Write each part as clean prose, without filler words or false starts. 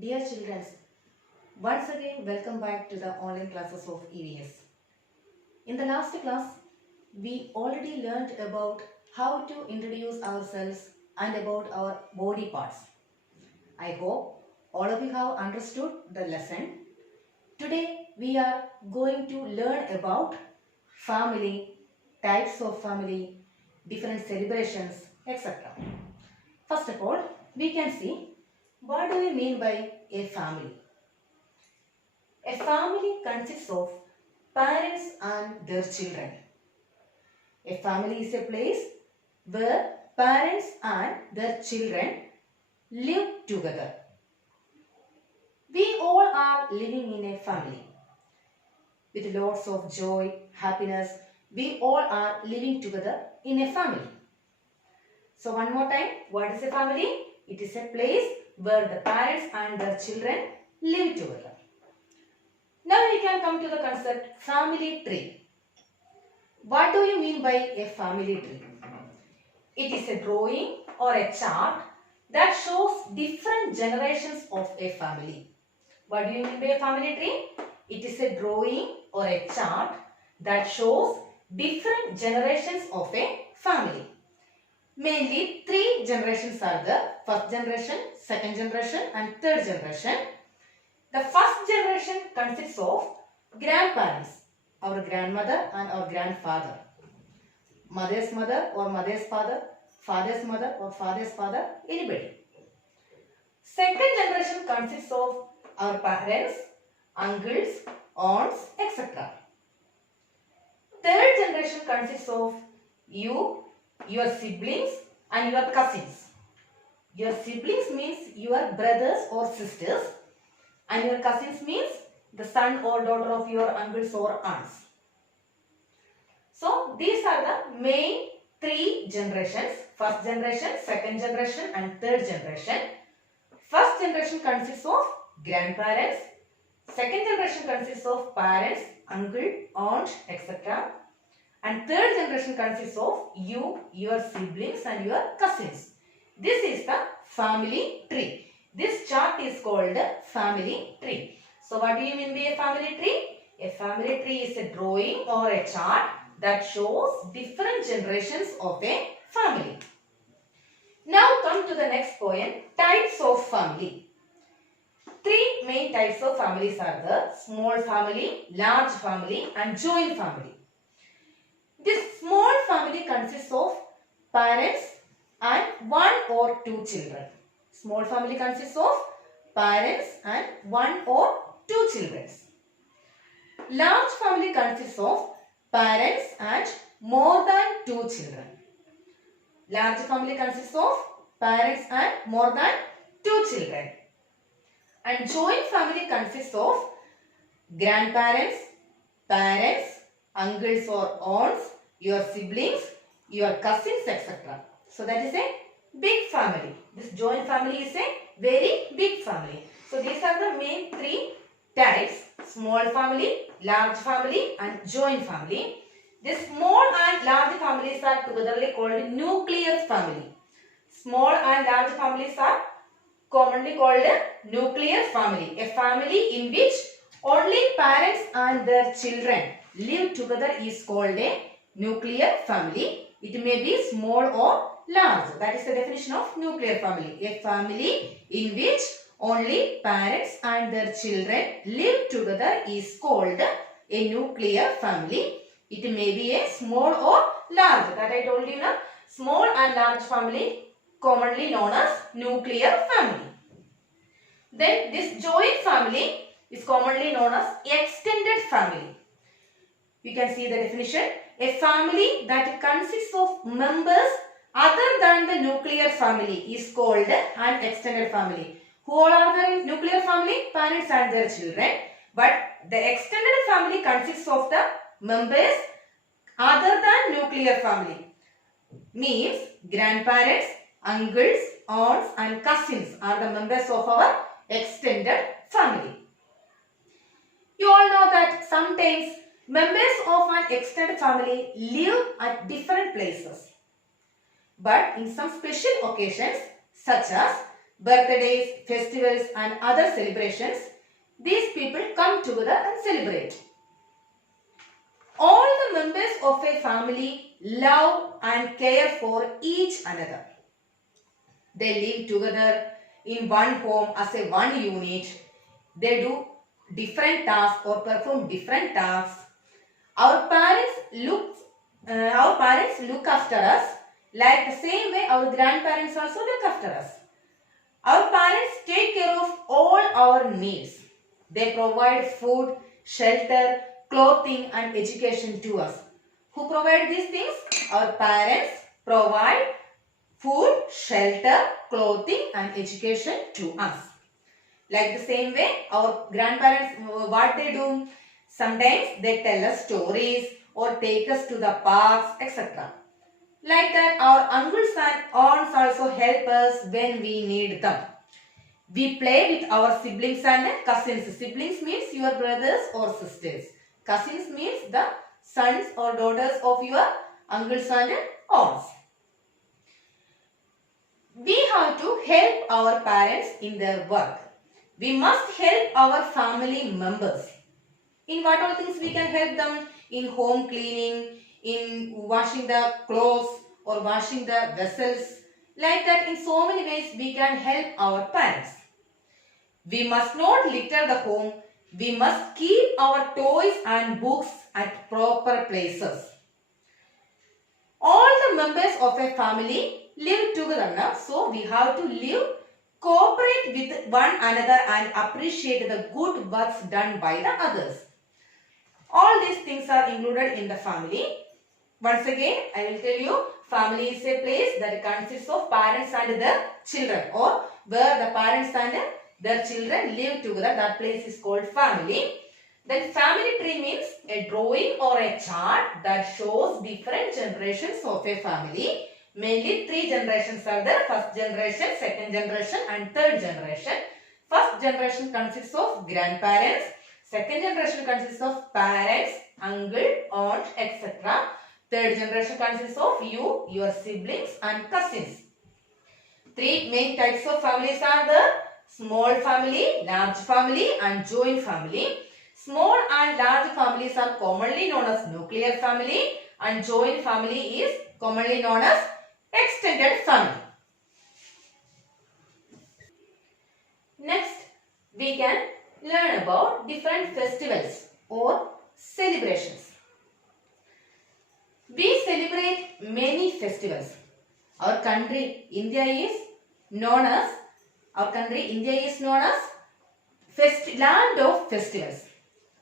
Dear children, once again welcome back to the online classes of EVS. In the last class, we already learned about how to introduce ourselves and about our body parts. I hope all of you have understood the lesson. Today we are going to learn about family, types of family, different celebrations, etc. First of all, we can see what do we mean by a family. A family consists of parents and their children. A family is a place where parents and their children live together. We all are living in a family with lots of joy, happiness. We all are living together in a family. So one more time, what is a family? It is a place where the parents and their children live together. Now we can come to the concept family tree. What do you mean by a family tree? It is a drawing or a chart that shows different generations of a family. What do you mean by a family tree? It is a drawing or a chart that shows different generations of a family. Mainly three generations are there. First generation, second generation and third generation. The first generation consists of grandparents, our grandmother and our grandfather. Mother's mother or mother's father, father's mother or father's father, anybody. Second generation consists of our parents, uncles, aunts, etc. Third generation consists of you, your siblings and your cousins. Your siblings means your brothers or sisters and your cousins means the son or daughter of your uncles or aunts. So these are the main three generations. First generation, second generation and third generation. First generation consists of grandparents. Second generation consists of parents, uncle, aunt, etc. And third generation consists of you, your siblings and your cousins. This is the family tree. This chart is called family tree. So what do you mean by a family tree? A family tree is a drawing or a chart that shows different generations of a family. Now come to the next poem, types of family. Three main types of families are there: small family, large family and joint family. This small family consists of parents and one or two children. Small family consists of parents and one or two children. Large family consists of parents and more than two children. Large family consists of parents and more than two children. And joint family consists of grandparents, parents, uncles or aunts, your siblings, your cousins, etc. So that is a big family. This joint family is a very big family. So these are the main three types: small family, large family and joint family. This small and large families are togetherly called nuclear family. Small and large families are commonly called nuclear family. A family in which only parents and their children live together is called a nuclear family. It may be small or large. That is the definition of nuclear family. A family in which only parents and their children live together is called a nuclear family. It may be a small or large. That I told you now. Small and large family commonly known as nuclear family. Then this joint family is commonly known as extended family. We can see the definition. A family that consists of members other than the nuclear family is called an extended family. Who all are there in nuclear family? Parents and their children. But the extended family consists of the members other than nuclear family. Means grandparents, uncles, aunts and cousins are the members of our extended family. You all know that sometimes members of an extended family live at different places. But in some special occasions such as birthdays, festivals and other celebrations, these people come together and celebrate. All the members of a family love and care for each another. They live together in one home as a one unit. They do different tasks or perform different tasks. Our parents look after us like the same way our grandparents also look after us. Our parents take care of all our needs. They provide food, shelter, clothing and education to us. Who provide these things? Our parents provide food, shelter, clothing and education to us. Like the same way, our grandparents, what they do? Sometimes they tell us stories or take us to the parks, etc. Like that, our uncles and aunts also help us when we need them. We play with our siblings and cousins. Siblings means your brothers or sisters. Cousins means the sons or daughters of your uncles and aunts. We have to help our parents in their work. We must help our family members. In what all things we can help them? In home cleaning, in washing the clothes or washing the vessels. Like that, in so many ways we can help our parents. We must not litter the home. We must keep our toys and books at proper places. All the members of a family live together now. So we have to live, cooperate with one another and appreciate the good works done by the others. All these things are included in the family. Once again, I will tell you, family is a place that consists of parents and their children, or where the parents and their children live together. That place is called family. Then family tree means a drawing or a chart that shows different generations of a family. Mainly 3 generations are there. First generation, second generation and third generation. First generation consists of grandparents. Second generation consists of parents, uncle, aunt, etc. Third generation consists of you, your siblings and cousins. 3 main types of families are there. Small family, large family and joint family. Small and large families are commonly known as nuclear family and joint family is commonly known as extended family. Next, we can learn about different festivals or celebrations. We celebrate many festivals. Our country India is known as land of festivals.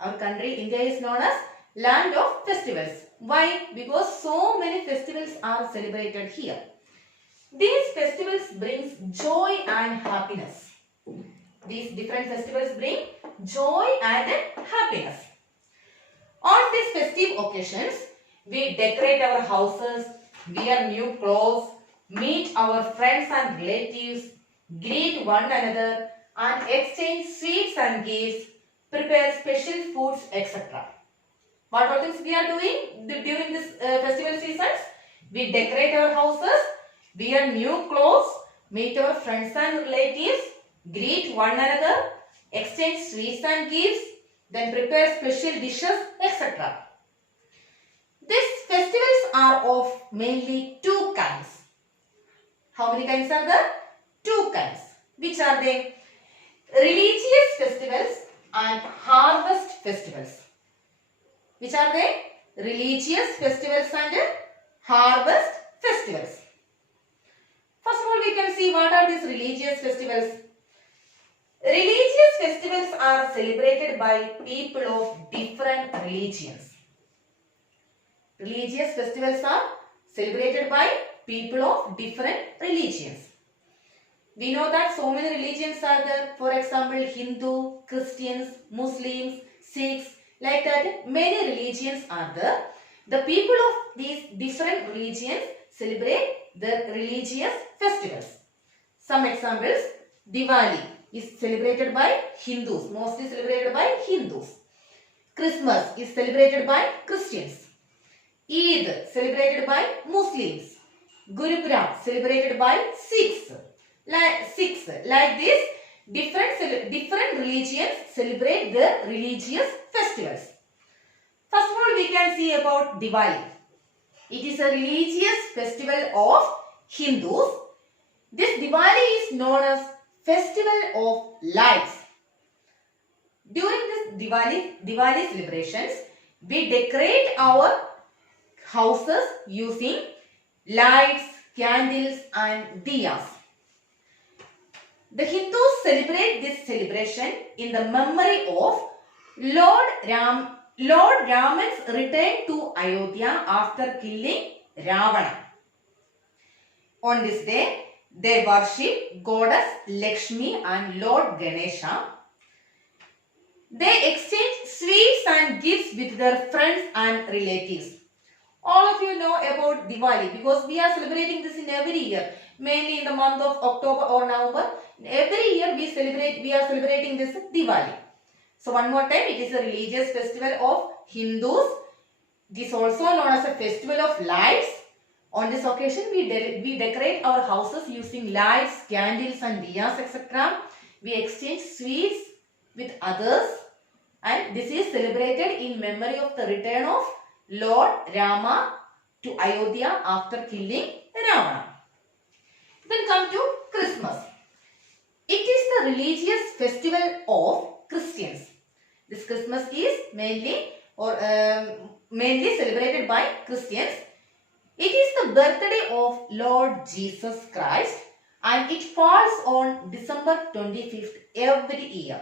Our country India is known as land of festivals. Why? Because so many festivals are celebrated here. These festivals brings joy and happiness. These different festivals bring joy and happiness. On these festive occasions, we decorate our houses, wear new clothes, meet our friends and relatives, greet one another and exchange sweets and gifts, prepare special foods, etc. What all things we are doing during this festival seasons? We decorate our houses, wear new clothes, meet our friends and relatives, greet one another, exchange sweets and gifts, then prepare special dishes, etc. These festivals are of mainly 2 kinds. How many kinds are there? 2 kinds. Which are they? Religious festivals and harvest festivals. Which are they? Religious festivals and harvest festivals. First of all, we can see what are these religious festivals. Religious festivals are celebrated by people of different religions. Religious festivals are celebrated by people of different religions. We know that so many religions are there. For example, Hindu, Christians, Muslims, Sikhs, like that. Many religions are there. The people of these different religions celebrate their religious festivals. Some examples: Diwali is celebrated by Hindus, mostly celebrated by Hindus. Christmas is celebrated by Christians. Eid celebrated by Muslims. Gurupurab celebrated by Sikhs. Like this, different religions celebrate their religious festivals. First of all, we can see about Diwali. It is a religious festival of Hindus. This Diwali is known as Festival of Lights. During this Diwali celebrations, we decorate our houses using lights, candles and diyas. The Hindus celebrate this celebration in the memory of Lord Raman's return to Ayodhya after killing Ravana. On this day, they worship Goddess Lakshmi and Lord Ganesha. They exchange sweets and gifts with their friends and relatives. All of you know about Diwali because we are celebrating this in every year, mainly in the month of October or November. Every year we are celebrating this Diwali. So one more time, it is a religious festival of Hindus. It is also known as a festival of lights. On this occasion, we decorate our houses using lights, candles and diyas, etc. We exchange sweets with others, and this is celebrated in memory of the return of Lord Rama to Ayodhya after killing Ravana. Then come to Christmas. It is the religious festival of Christians. This Christmas is mainly celebrated by Christians. It is the birthday of Lord Jesus Christ and it falls on December 25th every year.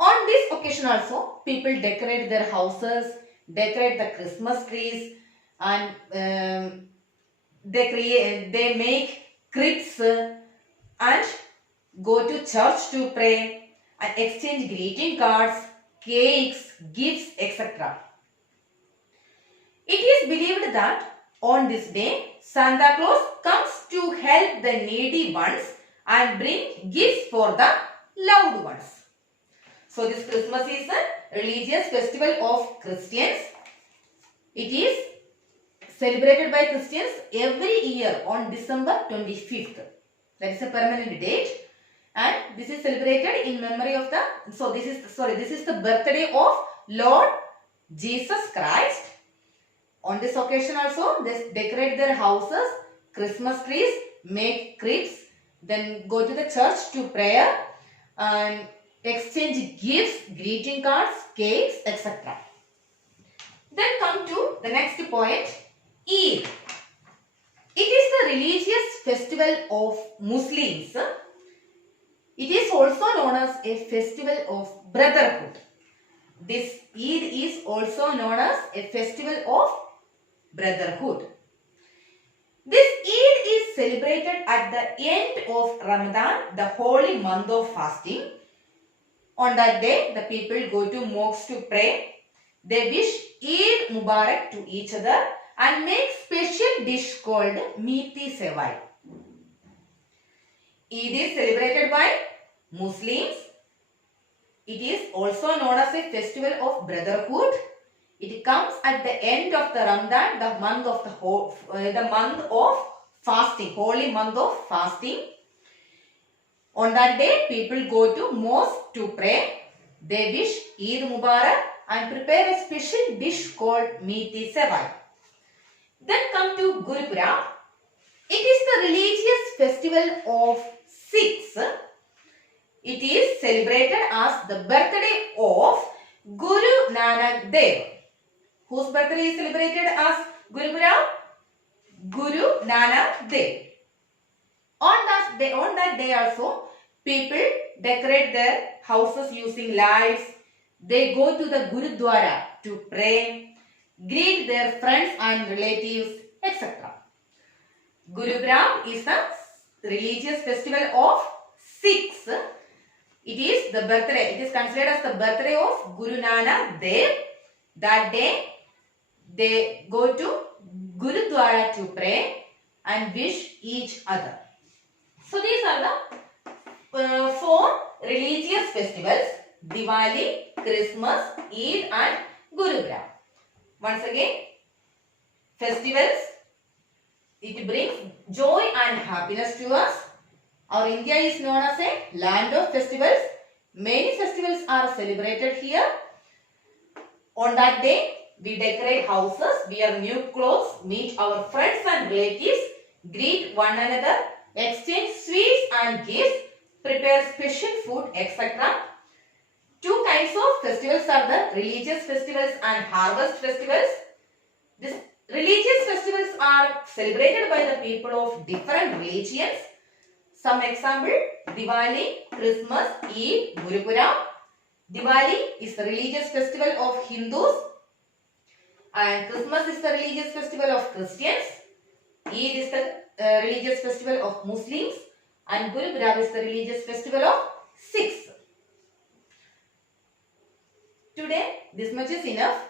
On this occasion also, people decorate their houses, decorate the Christmas trees and they make cribs and go to church to pray and exchange greeting cards, cakes, gifts, etc. It is believed that on this day, Santa Claus comes to help the needy ones and bring gifts for the loved ones. So this Christmas is a religious festival of Christians. It is celebrated by Christians every year on December 25th. That is a permanent date. And this is celebrated in memory of this is the birthday of Lord Jesus Christ. On this occasion also, they decorate their houses, Christmas trees, make cribs, then go to the church to prayer and exchange gifts, greeting cards, cakes, etc. Then come to the next point, Eid. It is the religious festival of Muslims. It is also known as a festival of brotherhood. This Eid is also known as a festival of brotherhood. This Eid is celebrated at the end of Ramadan, the holy month of fasting. On that day, the people go to mosques to pray. They wish Eid Mubarak to each other and make special dish called Meeti Sevai. Eid is celebrated by Muslims. It is also known as a festival of brotherhood. It comes at the end of the Ramadan, the month of fasting, holy month of fasting. On that day, people go to mosque to pray. They wish Eid Mubarak and prepare a special dish called Meeti Sevai. Then come to Gurupurab. It is the religious festival of Sikhs. It is celebrated as the birthday of Guru Nanak Dev. Whose birthday is celebrated as Gurupurab? Guru Nanak Dev. On that day also, people decorate their houses using lights. They go to the Gurudwara to pray, greet their friends and relatives, etc. Gurupurab is the religious festival of Sikhs. It is considered as the birthday of Guru Nanak Dev. That day, they go to Gurudwara to pray and wish each other. So these are the 4 religious festivals: Diwali, Christmas, Eid and Gurupurab. Once again, festivals, It brings joy and happiness to us. Our India is known as a land of festivals. Many festivals are celebrated here. On that day, we decorate houses, wear new clothes, meet our friends and relatives, greet one another, exchange sweets and gifts, prepare special food, etc. Two kinds of festivals are the religious festivals and harvest festivals. These religious festivals are celebrated by the people of different religions. Some example, Diwali, Christmas, Eid, Gurupura. Diwali is the religious festival of Hindus and Christmas is the religious festival of Christians. Eid is the religious festival of Muslims and Gurupura is the religious festival of Sikhs. Today, this much is enough.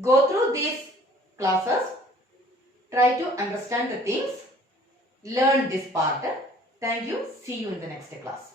Go through these classes. Try to understand the things. Learn this part. Thank you. See you in the next class.